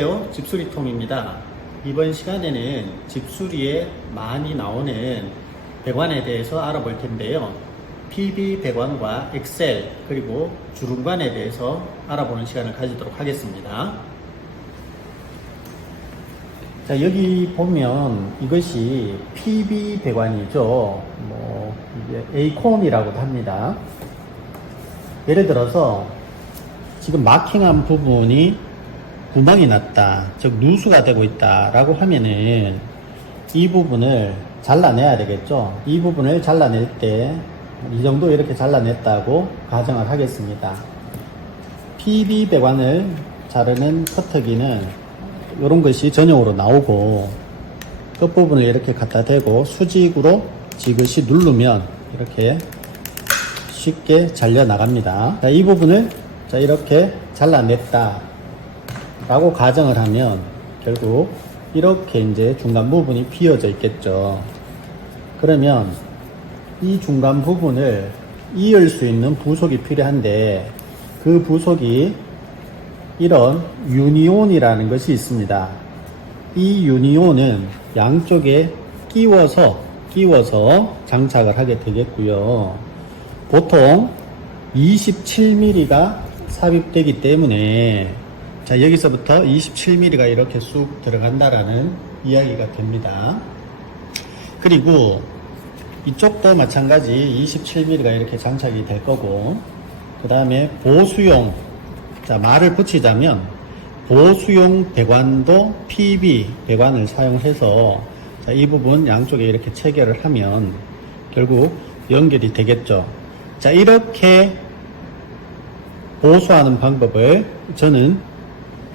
안녕하세요. 집수리통입니다. 이번 시간에는 집수리에 많이 나오는 배관에 대해서 알아볼 텐데요. PB 배관과 엑셀 그리고 주름관에 대해서 알아보는 시간을 가지도록 하겠습니다. 자, 여기 보면 이것이 PB 배관이죠. 이게 A콘이라고도 합니다. 예를 들어서 지금 마킹한 부분이 구멍이 났다, 즉 누수가 되고 있다 라고 하면은 이 부분을 잘라내야 되겠죠. 이 부분을 잘라낼 때 이 정도 이렇게 잘라냈다고 가정을 하겠습니다. PB 배관을 자르는 커터기는 이런 것이 전용으로 나오고 끝부분을 이렇게 갖다 대고 수직으로 지그시 누르면 이렇게 쉽게 잘려 나갑니다. 자, 이 부분을 이렇게 잘라냈다 라고 가정을 하면 결국 이렇게 이제 중간 부분이 비어져 있겠죠. 그러면 이 중간 부분을 이을 수 있는 부속이 필요한데 그 부속이 이런 유니온이라는 것이 있습니다. 이 유니온은 양쪽에 끼워서 장착을 하게 되겠고요. 보통 27mm가 삽입되기 때문에 자, 여기서부터 27mm가 이렇게 쑥 들어간다라는 이야기가 됩니다. 그리고 이쪽도 마찬가지 27mm가 이렇게 장착이 될 거고, 그 다음에 보수용, 자, 말을 붙이자면 보수용 배관도 PB 배관을 사용해서 자, 이 부분 양쪽에 이렇게 체결을 하면 결국 연결이 되겠죠. 자, 이렇게 보수하는 방법을 저는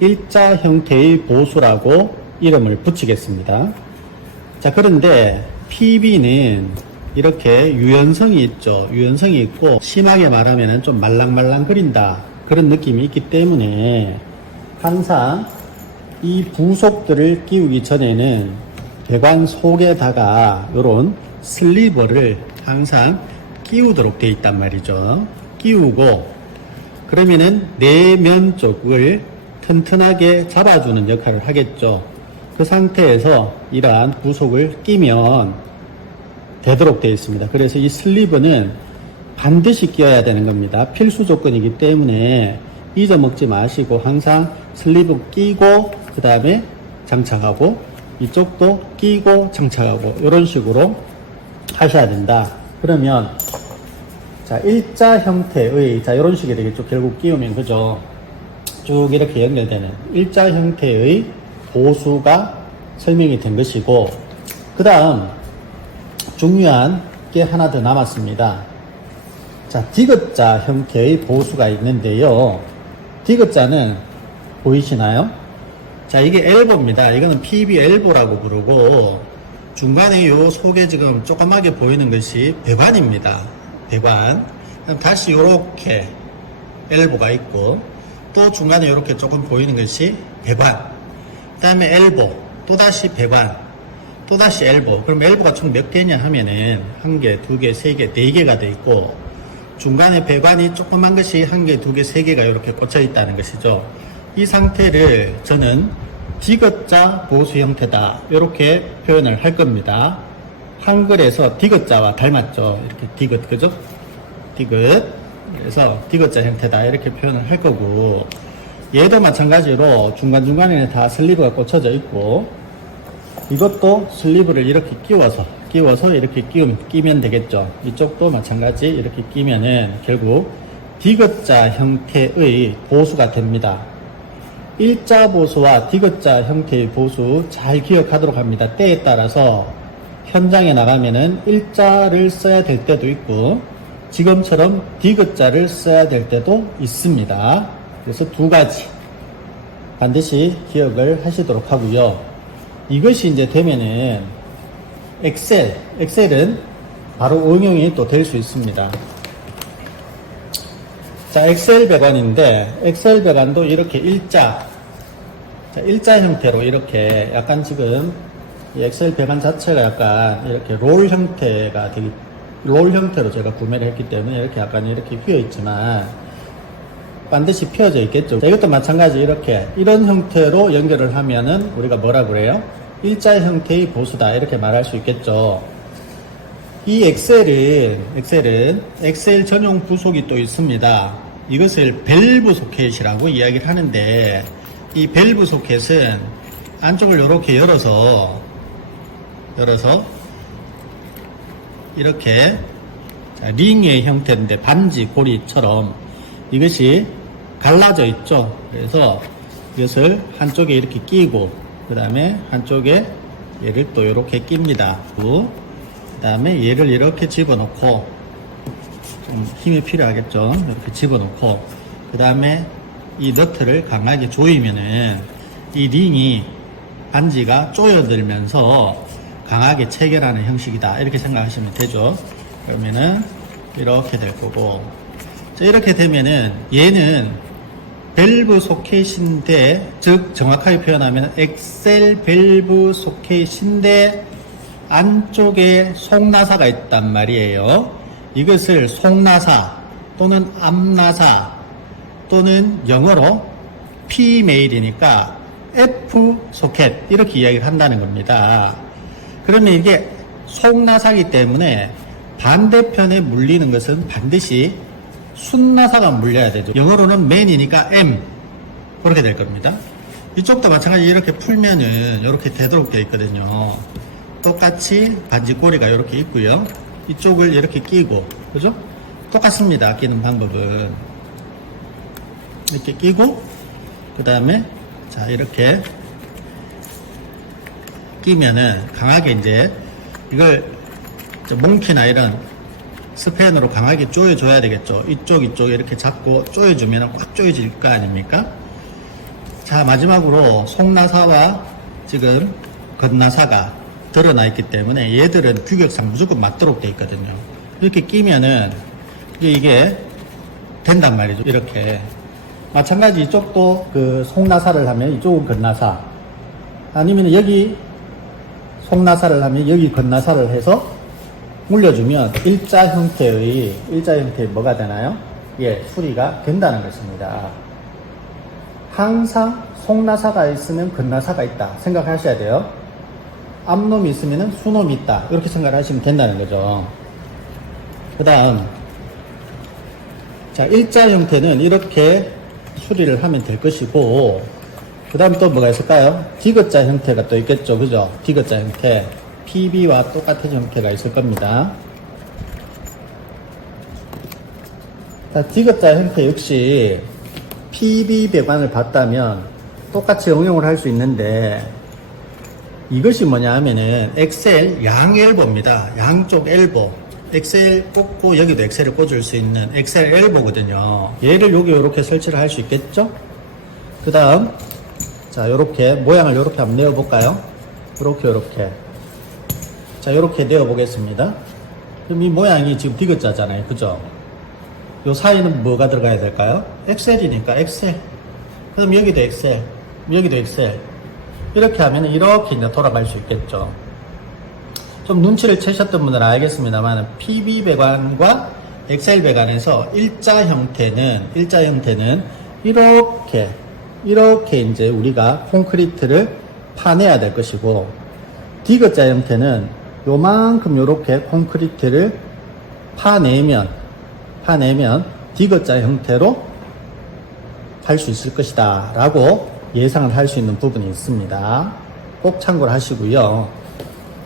일자 형태의 보수라고 이름을 붙이겠습니다. 자, 그런데 PB는 이렇게 유연성이 있죠. 유연성이 있고 심하게 말하면 좀 말랑말랑거린다 그런 느낌이 있기 때문에 항상 이 부속들을 끼우기 전에는 배관 속에다가 이런 슬리버를 항상 끼우도록 되어 있단 말이죠. 끼우고 그러면은 내면 쪽을 튼튼하게 잡아주는 역할을 하겠죠. 그 상태에서 이러한 부속을 끼면 되도록 되어 있습니다. 그래서 이 슬리브는 반드시 끼워야 되는 겁니다. 필수 조건이기 때문에 잊어먹지 마시고 항상 슬리브 끼고 그 다음에 장착하고 이쪽도 끼고 장착하고 이런 식으로 하셔야 된다. 그러면 자, 일자 형태의 자, 이런 식이 되겠죠. 결국 끼우면 그죠. 쭉 이렇게 연결되는 일자 형태의 보수가 설명이 된 것이고, 그 다음 중요한 게 하나 더 남았습니다. 자, 디귿자 형태의 보수가 있는데요. 디귿자는 보이시나요? 자, 이게 엘보입니다. 이거는 PB 엘보라고 부르고 중간에 요 속에 지금 조그맣게 보이는 것이 배관입니다. 배관. 그럼 다시 요렇게 엘보가 있고 또 중간에 이렇게 조금 보이는 것이 배관, 그 다음에 엘보, 또다시 배관, 또다시 엘보. 그럼 엘보가 총 몇 개냐 하면은 한 개, 두 개, 세 개, 네 개가 돼 있고 중간에 배관이 조그만 것이 한 개, 두 개, 세 개가 이렇게 꽂혀 있다는 것이죠. 이 상태를 저는 디귿자 보수 형태다 이렇게 표현을 할 겁니다. 한글에서 디귿자와 닮았죠. 이렇게 디귿, 그죠? 디귿. 그래서 디귿자 형태다 이렇게 표현을 할 거고, 얘도 마찬가지로 중간중간에 다 슬리브가 꽂혀져 있고 이것도 슬리브를 이렇게 끼워서 이렇게 끼면 되겠죠. 이쪽도 마찬가지 이렇게 끼면은 결국 디귿자 형태의 보수가 됩니다. 일자 보수와 디귿자 형태의 보수 잘 기억하도록 합니다. 때에 따라서 현장에 나가면은 일자를 써야 될 때도 있고 지금처럼 디귿자를 써야 될 때도 있습니다. 그래서 두 가지 반드시 기억을 하시도록 하고요. 이것이 이제 되면은 엑셀은 바로 응용이 또 될 수 있습니다. 자, 엑셀 배관인데 엑셀 배관도 이렇게 일자 형태로 이렇게 약간 지금 이 엑셀 배관 자체가 약간 이렇게 롤 형태로 제가 구매를 했기 때문에 이렇게 약간 이렇게 휘어 있지만 반드시 펴져 있겠죠. 자, 이것도 마찬가지 이렇게 이런 형태로 연결을 하면은 우리가 뭐라 그래요? 일자 형태의 보수다 이렇게 말할 수 있겠죠. 이 엑셀은 엑셀 전용 부속이 또 있습니다. 이것을 밸브 소켓이라고 이야기를 하는데, 이 밸브 소켓은 안쪽을 이렇게 열어서 이렇게 링의 형태인데 반지 고리처럼 이것이 갈라져 있죠. 그래서 이것을 한쪽에 이렇게 끼고 그 다음에 한쪽에 얘를 또 이렇게 낍니다. 그 다음에 얘를 이렇게 집어넣고, 좀 힘이 필요하겠죠. 이렇게 집어넣고 그 다음에 이 너트를 강하게 조이면은 이 링이 반지가 쪼여들면서 강하게 체결하는 형식이다 이렇게 생각하시면 되죠. 그러면은 이렇게 될 거고, 자, 이렇게 되면은 얘는 밸브 소켓인데, 즉 정확하게 표현하면 엑셀 밸브 소켓인데 안쪽에 속나사가 있단 말이에요. 이것을 속나사 또는 앞나사 또는 영어로 P메일이니까 F 소켓 이렇게 이야기를 한다는 겁니다. 그러면 이게 속나사이기 때문에 반대편에 물리는 것은 반드시 순나사가 물려야 되죠. 영어로는 man이니까 M 그렇게 될 겁니다. 이쪽도 마찬가지 이렇게 풀면은 이렇게 되도록 되어 있거든요. 똑같이 반지꼬리가 이렇게 있고요. 이쪽을 이렇게 끼고, 그죠? 똑같습니다. 끼는 방법은 이렇게 끼고 그 다음에 자 이렇게 끼면은 강하게 이제 이걸 몽키나 이런 스팬으로 강하게 조여줘야 되겠죠. 이쪽 이렇게 잡고 조여주면 꽉 조여질 거 아닙니까? 자, 마지막으로 속나사와 지금 겉나사가 드러나 있기 때문에 얘들은 규격상 무조건 맞도록 돼 있거든요. 이렇게 끼면은 이게 된단 말이죠. 이렇게 마찬가지 이쪽도 그 속나사를 하면 이쪽은 겉나사, 아니면 여기 속나사를 하면 여기 겉나사를 해서 물려주면 일자 형태의 뭐가 되나요? 예, 수리가 된다는 것입니다. 항상 속나사가 있으면 겉나사가 있다 생각하셔야 돼요. 앞놈이 있으면 수놈이 있다 이렇게 생각하시면 된다는 거죠. 그 다음, 자, 일자 형태는 이렇게 수리를 하면 될 것이고, 그 다음 또 뭐가 있을까요? 디귿자 형태가 또 있겠죠. 그죠? 디귿자 형태. PB와 똑같은 형태가 있을 겁니다. 자, 디귿자 형태 역시 PB 배관을 봤다면 똑같이 응용을 할 수 있는데, 이것이 뭐냐 하면은 엑셀 양 엘보입니다. 양쪽 엘보. 엑셀 꽂고 여기도 엑셀을 꽂을 수 있는 엑셀 엘보거든요. 얘를 여기 이렇게 설치를 할 수 있겠죠? 그 다음, 자, 요렇게, 모양을 요렇게 한번 내어볼까요? 요렇게. 자, 요렇게 내어보겠습니다. 그럼 이 모양이 지금 디귿자잖아요. 그죠? 요 사이는 뭐가 들어가야 될까요? 엑셀이니까 엑셀. 그럼 여기도 엑셀, 여기도 엑셀. 이렇게 하면 이렇게 이제 돌아갈 수 있겠죠. 좀 눈치를 채셨던 분들은 알겠습니다만, PB 배관과 엑셀 배관에서 일자 형태는 이렇게 이제 우리가 콘크리트를 파내야 될 것이고, 디귿자 형태는 요만큼 요렇게 콘크리트를 파내면 디귿자 형태로 할 수 있을 것이다 라고 예상을 할 수 있는 부분이 있습니다. 꼭 참고를 하시고요.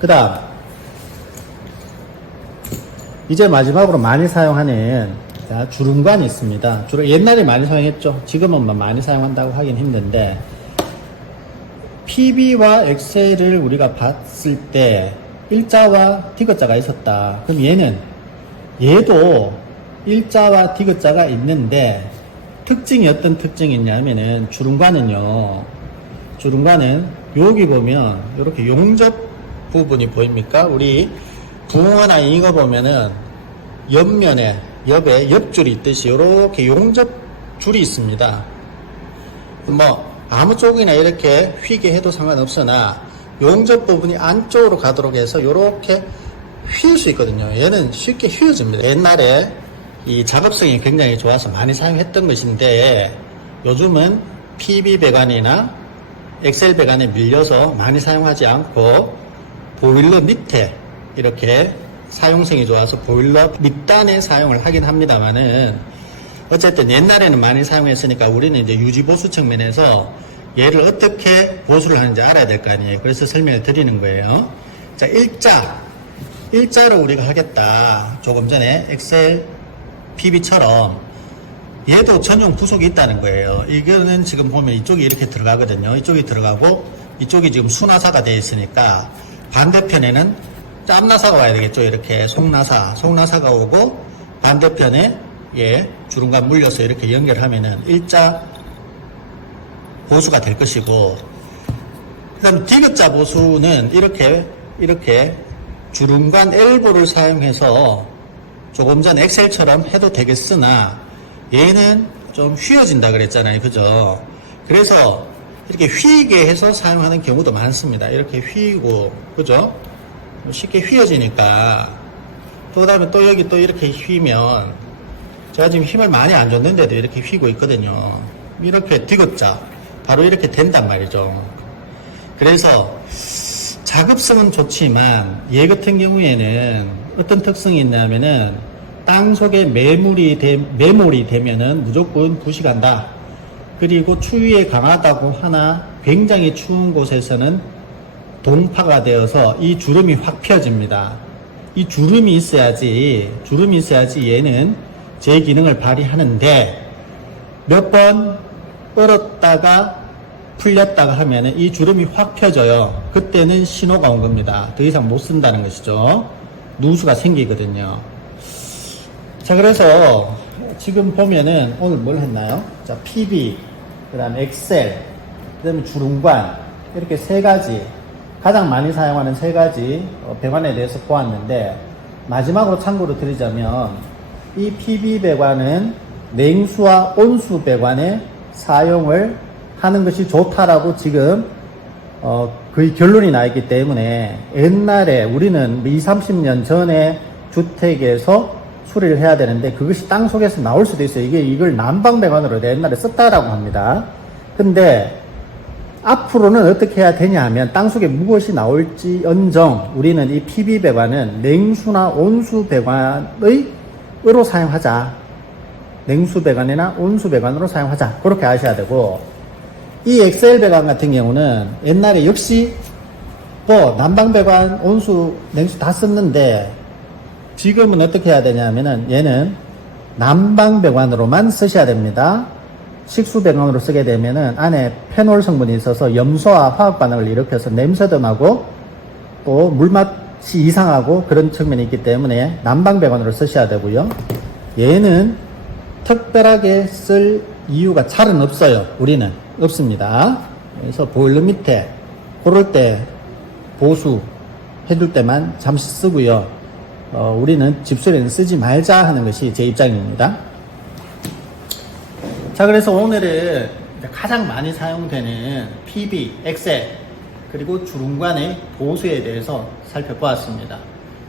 그 다음, 이제 마지막으로 많이 사용하는 주름관이 있습니다. 주로 옛날에 많이 사용했죠. 지금은 많이 사용한다고 하긴 힘든데, PB와 엑셀을 우리가 봤을 때 일자와 디귿자가 있었다. 그럼 얘도 일자와 디귿자가 있는데, 특징이 어떤 특징이 있냐면은 주름관은 여기 보면 이렇게 용접 부분이 보입니까? 우리 붕어나 잉어 보면은 옆에 옆줄이 있듯이 이렇게 용접 줄이 있습니다. 뭐 아무 쪽이나 이렇게 휘게 해도 상관없으나 용접 부분이 안쪽으로 가도록 해서 이렇게 휘을 수 있거든요. 얘는 쉽게 휘어집니다. 옛날에 이 작업성이 굉장히 좋아서 많이 사용했던 것인데 요즘은 PB 배관이나 엑셀 배관에 밀려서 많이 사용하지 않고 보일러 밑에 이렇게 사용성이 좋아서 보일러 밑단에 사용을 하긴 합니다만은 어쨌든 옛날에는 많이 사용했으니까 우리는 이제 유지보수 측면에서 얘를 어떻게 보수를 하는지 알아야 될 거 아니에요. 그래서 설명을 드리는 거예요. 자, 일자로 우리가 하겠다. 조금 전에 엑셀 PB처럼 얘도 전용 부속이 있다는 거예요. 이거는 지금 보면 이쪽이 이렇게 들어가거든요. 이쪽이 들어가고 이쪽이 지금 수나사가 되어 있으니까 반대편에는 짬나사가 와야 되겠죠. 이렇게 속나사가 오고 반대편에 주름과 물려서 이렇게 연결하면은 일자 보수가 될 것이고, 그 다음 디귿자 보수는 이렇게 주름관 엘보를 사용해서 조금 전 엑셀처럼 해도 되겠으나 얘는 좀 휘어진다 그랬잖아요. 그죠? 그래서 이렇게 휘게 해서 사용하는 경우도 많습니다. 이렇게 휘고, 그죠? 쉽게 휘어지니까. 그 다음에 또 여기 또 이렇게 휘면, 제가 지금 힘을 많이 안 줬는데도 이렇게 휘고 있거든요. 이렇게 디귿자. 바로 이렇게 된단 말이죠. 그래서 작업성은 좋지만 얘 같은 경우에는 어떤 특성이 있냐면은 땅 속에 매몰이 되면은 무조건 부식한다. 그리고 추위에 강하다고 하나 굉장히 추운 곳에서는 동파가 되어서 이 주름이 확 펴집니다. 이 주름이 있어야지 얘는 제 기능을 발휘하는데 몇 번 얼었다가 풀렸다가 하면은 이 주름이 확 펴져요. 그때는 신호가 온 겁니다. 더 이상 못 쓴다는 것이죠. 누수가 생기거든요. 자, 그래서 지금 보면은 오늘 뭘 했나요? 자, PB, 그 다음에 엑셀, 그 다음에 주름관, 이렇게 세 가지, 가장 많이 사용하는 세 가지 배관에 대해서 보았는데, 마지막으로 참고로 드리자면 이 PB 배관은 냉수와 온수 배관에 사용을 하는 것이 좋다라고 지금 거의 결론이 나 있기 때문에, 옛날에 우리는 20, 30년 전에 주택에서 수리를 해야 되는데 그것이 땅 속에서 나올 수도 있어요. 이걸 난방 배관으로 옛날에 썼다라고 합니다. 근데 앞으로는 어떻게 해야 되냐 하면 땅 속에 무엇이 나올지언정 우리는 이 PB 배관은 냉수나 온수 배관으로 사용하자. 냉수 배관이나 온수 배관으로 사용하자. 그렇게 하셔야 되고, 이 엑셀 배관 같은 경우는 옛날에 역시 뭐 난방 배관, 온수, 냉수 다 썼는데 지금은 어떻게 해야 되냐면은 얘는 난방 배관으로만 쓰셔야 됩니다. 식수 배관으로 쓰게 되면은 안에 페놀 성분이 있어서 염소와 화학 반응을 일으켜서 냄새도 나고 또 물맛이 이상하고 그런 측면이 있기 때문에 난방 배관으로 쓰셔야 되고요. 얘는 특별하게 쓸 이유가 잘은 없어요. 우리는 없습니다. 그래서 보일러 밑에 그럴 때 보수 해줄 때만 잠시 쓰고요. 우리는 집수리는 쓰지 말자 하는 것이 제 입장입니다. 자, 그래서 오늘은 가장 많이 사용되는 PB, 엑셀, 그리고 주름관의 보수에 대해서 살펴보았습니다.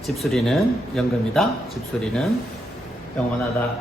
집수리는 연금이다. 집수리는 영원하다.